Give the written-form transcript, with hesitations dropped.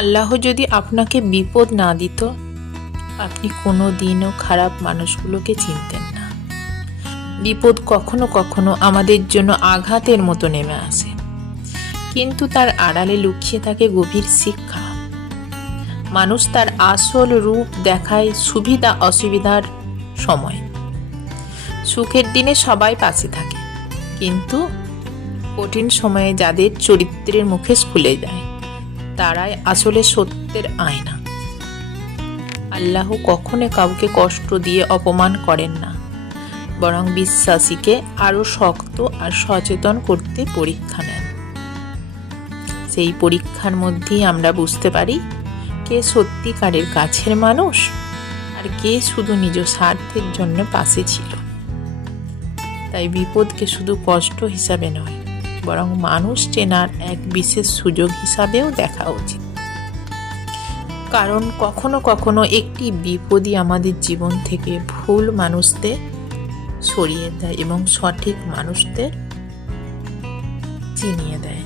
আল্লাহ যদি আপনাকে বিপদ না দিত, আপনি কোনো দিনও খারাপ মানুষগুলোকে চিনতেন না। বিপদ কখনো কখনো আমাদের জন্য আঘাতের মতো নেমে আসে, কিন্তু তার আড়ালে লুকিয়ে থাকে গভীর শিক্ষা। মানুষ তার আসল রূপ দেখায় সুবিধা অসুবিধার সময়। সুখের দিনে সবাই পাশে থাকে, কিন্তু কঠিন সময়ে যাদের চরিত্রের মুখোশ খুলে যায়, তারাই আসলে সত্যের আয়না। আল্লাহ কখনো কাউকে কষ্ট দিয়ে অপমান করেন না, বরং বিশ্বাসীকে আরো শক্ত আর সচেতন করতে পরীক্ষা নেন। সেই পরীক্ষার মধ্যেই আমরা বুঝতে পারি কে সত্যিকারের কাছের মানুষ আর কে শুধু নিজ স্বার্থের জন্য পাশে ছিল। তাই বিপদকে শুধু কষ্ট হিসাবে নয়, বরং মানুষ চেনার এক বিশেষ সুযোগ হিসাবেও দেখা উচিত। কারণ কখনো কখনো একটি বিপদই আমাদের জীবন থেকে ভুল মানুষদের সরিয়ে দেয় এবং সঠিক মানুষদের চিনিয়ে দেয়।